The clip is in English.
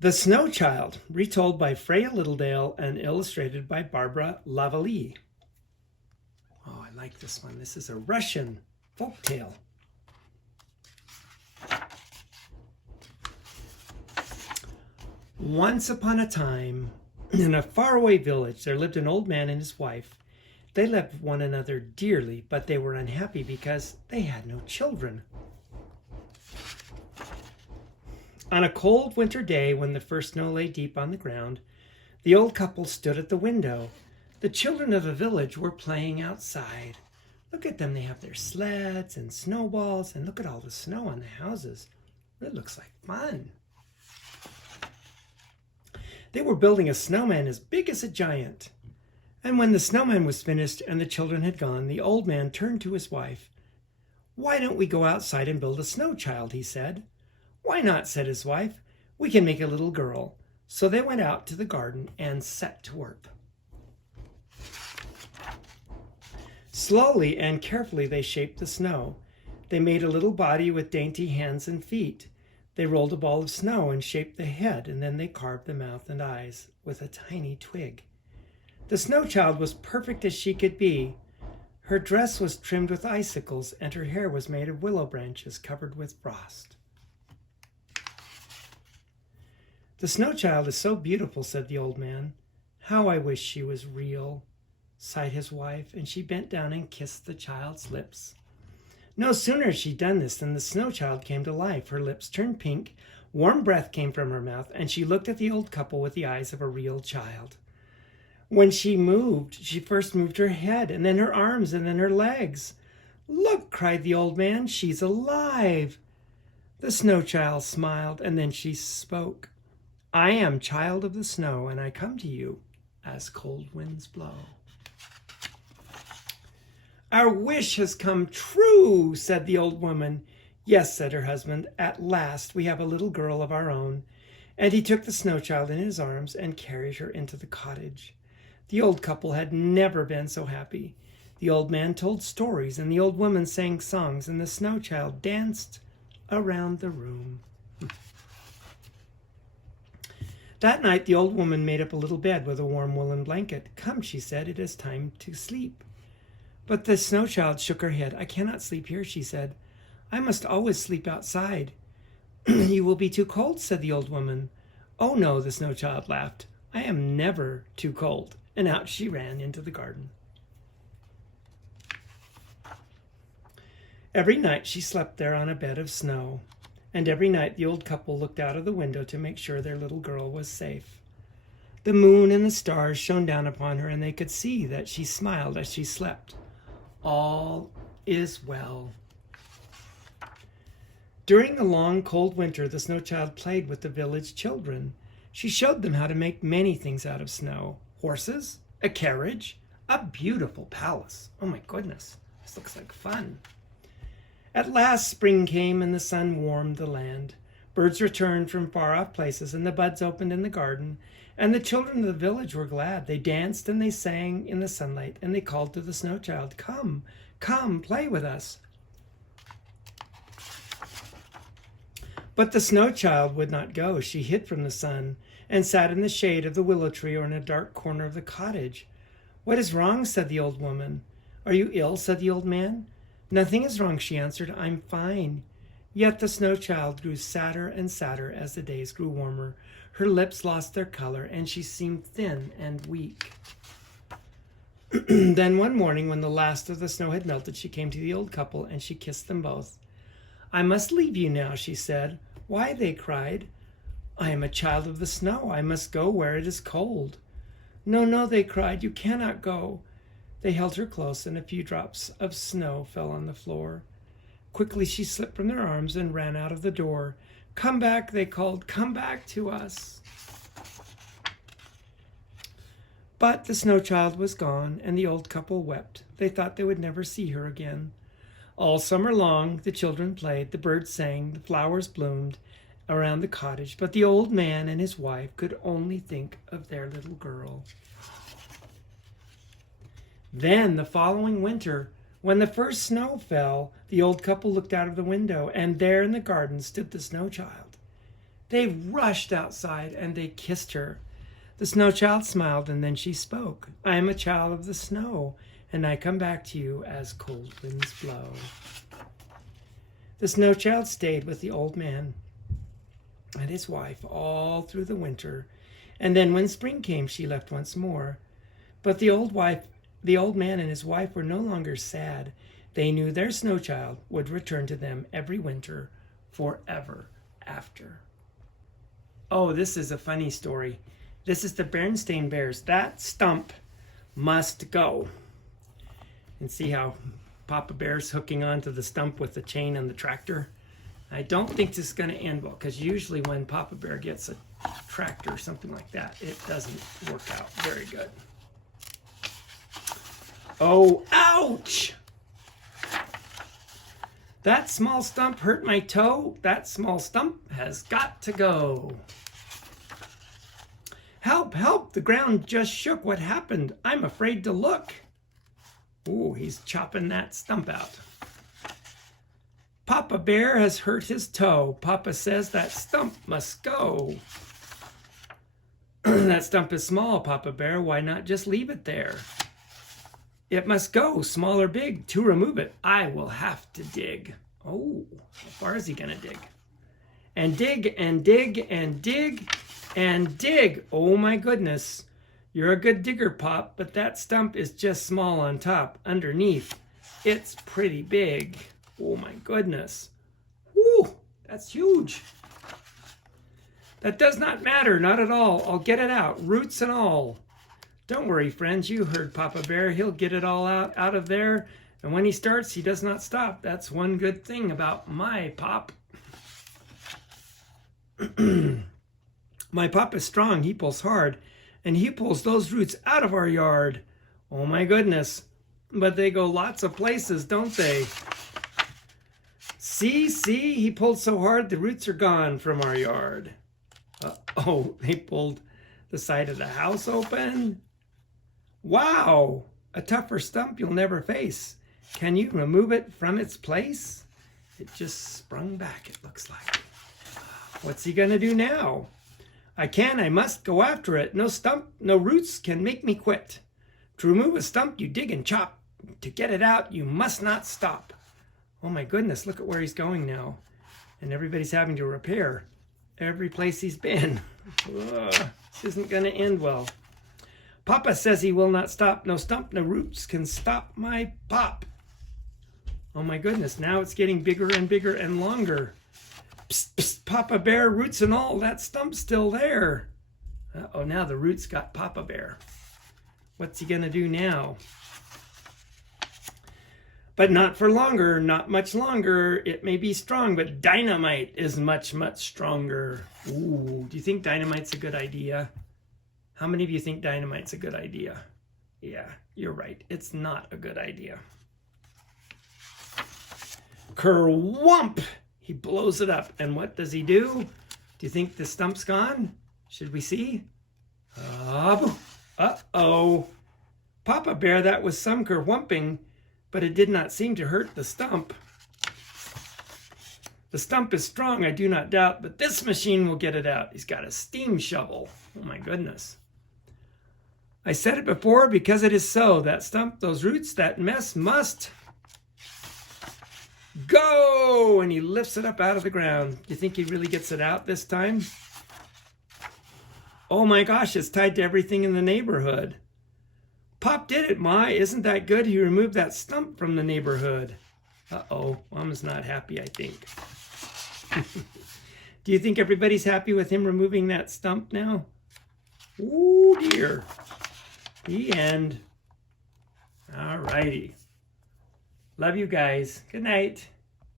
The Snow Child, retold by Freya Littledale and illustrated by Barbara Lavallee. Oh, I like this one. This is a Russian folk tale. Once upon a time, in a faraway village, there lived an old man and his wife. They loved one another dearly, but they were unhappy because they had no children. On a cold winter day, when the first snow lay deep on the ground, the old couple stood at the window. The children of the village were playing outside. Look at them. They have their sleds and snowballs, and look at all the snow on the houses. It looks like fun. They were building a snowman as big as a giant. And when the snowman was finished and the children had gone, the old man turned to his wife. "Why don't we go outside and build a snow child?" he said. "Why not?" said his wife. "We can make a little girl." So they went out to the garden and set to work. Slowly and carefully they shaped the snow. They made a little body with dainty hands and feet. They rolled a ball of snow and shaped the head, and then they carved the mouth and eyes with a tiny twig. The snow child was perfect as she could be. Her dress was trimmed with icicles, and her hair was made of willow branches covered with frost. "The snow child is so beautiful," said the old man. "How I wish she was real," sighed his wife, and she bent down and kissed the child's lips. No sooner had she done this than the snow child came to life. Her lips turned pink, warm breath came from her mouth, and she looked at the old couple with the eyes of a real child. When she moved, she first moved her head, and then her arms, and then her legs. "Look," cried the old man, "she's alive." The snow child smiled, and then she spoke. "I am child of the snow, and I come to you as cold winds blow." "Our wish has come true," said the old woman. "Yes," said her husband, "at last we have a little girl of our own." And he took the snow child in his arms and carried her into the cottage. The old couple had never been so happy. The old man told stories, and the old woman sang songs, and the snow child danced around the room. That night the old woman made up a little bed with a warm woolen blanket. "Come," she said, "it is time to sleep." But the snow child shook her head. "I cannot sleep here," she said. "I must always sleep outside." "You will be too cold," said the old woman. "Oh no," the snow child laughed. "I am never too cold." And out she ran into the garden. Every night she slept there on a bed of snow. And every night the old couple looked out of the window to make sure their little girl was safe. The moon and the stars shone down upon her, and they could see that she smiled as she slept. All is well. During the long, cold winter, the snow child played with the village children. She showed them how to make many things out of snow. Horses, a carriage, a beautiful palace. Oh my goodness, this looks like fun. At last spring came and the sun warmed the land. Birds returned from far-off places, and the buds opened in the garden, and the children of the village were glad. They danced and they sang in the sunlight, and they called to the snow child, "Come, come, play with us." But the snow child would not go. She hid from the sun and sat in the shade of the willow tree or in a dark corner of the cottage. "What is wrong?" said the old woman. "Are you ill?" said the old man. "Nothing is wrong," she answered. "I'm fine." Yet the snow child grew sadder and sadder as the days grew warmer. Her lips lost their color, and she seemed thin and weak. Then one morning, when the last of the snow had melted, she came to the old couple, and she kissed them both. "I must leave you now," she said. "Why?" they cried. "I am a child of the snow. I must go where it is cold." "No, no," they cried. "You cannot go." They held her close, and a few drops of snow fell on the floor. Quickly she slipped from their arms and ran out of the door. "Come back," they called. "Come back to us." But the snow child was gone, and the old couple wept. They thought they would never see her again. All summer long the children played, the birds sang, the flowers bloomed around the cottage, but the old man and his wife could only think of their little girl. Then the following winter, when the first snow fell, the old couple looked out of the window, and there in the garden stood the snow child. They rushed outside and they kissed her. The snow child smiled and then she spoke. I am a child of the snow, and I come back to you as cold winds blow. The snow child stayed with the old man and his wife all through the winter, and then when spring came she left once more. But the old man and his wife were no longer sad. They knew their snow child would return to them every winter forever after. Oh, this is a funny story. This is the Berenstain Bears. That stump must go. And see how Papa Bear's hooking onto the stump with the chain and the tractor? I don't think this is going to end well, because usually when Papa Bear gets a tractor or something like that, it doesn't work out very good. Oh, ouch! That small stump hurt my toe. That small stump has got to go. Help, help, the ground just shook. What happened? I'm afraid to look. Ooh, he's chopping that stump out. Papa Bear has hurt his toe. Papa says that stump must go. That stump is small, Papa Bear. Why not just leave it there? It must go, small or big. To remove it, I will have to dig. Oh, how far is he going to dig? And dig and dig and dig and dig. Oh my goodness. You're a good digger, Pop, but that stump is just small on top. Underneath, it's pretty big. Oh my goodness. Whew, that's huge. That does not matter, not at all. I'll get it out, roots and all. Don't worry, friends, you heard Papa Bear. He'll get it all out of there. And when he starts, he does not stop. That's one good thing about my Pop. My Pop is strong, he pulls hard, and he pulls those roots out of our yard. Oh my goodness. But they go lots of places, don't they? See, he pulled so hard the roots are gone from our yard. Uh-oh, they pulled the side of the house open. Wow, a tougher stump you'll never face. Can you remove it from its place? It just sprung back, it looks like. What's he gonna do now? I must go after it. No stump, no roots can make me quit. To remove a stump, you dig and chop. To get it out, you must not stop. Oh my goodness, look at where he's going now. And everybody's having to repair every place he's been. This isn't gonna end well. Papa says he will not stop. No stump, no roots can stop my Pop. Oh my goodness, now it's getting bigger and bigger and longer. Psst, psst, Papa Bear, roots and all, that stump's still there. Uh-oh, now the roots got Papa Bear. What's he gonna do now? But not for longer, not much longer. It may be strong, but dynamite is much, much stronger. Ooh, do you think dynamite's a good idea? How many of you think dynamite's a good idea? Yeah, you're right. It's not a good idea. Kerwhump! He blows it up. And what does he do? Do you think the stump's gone? Should we see? Uh-oh. Papa Bear, that was some kerwhumping, but it did not seem to hurt the stump. The stump is strong, I do not doubt, but this machine will get it out. He's got a steam shovel. Oh my goodness. I said it before because it is so. That stump, those roots, that mess must go! And he lifts it up out of the ground. Do you think he really gets it out this time? Oh my gosh, it's tied to everything in the neighborhood. Pop did it, Ma. Isn't that good? He removed that stump from the neighborhood. Uh-oh, Mom's not happy, I think. Do you think everybody's happy with him removing that stump now? Ooh, dear. The end. All righty. Love you guys. Good night.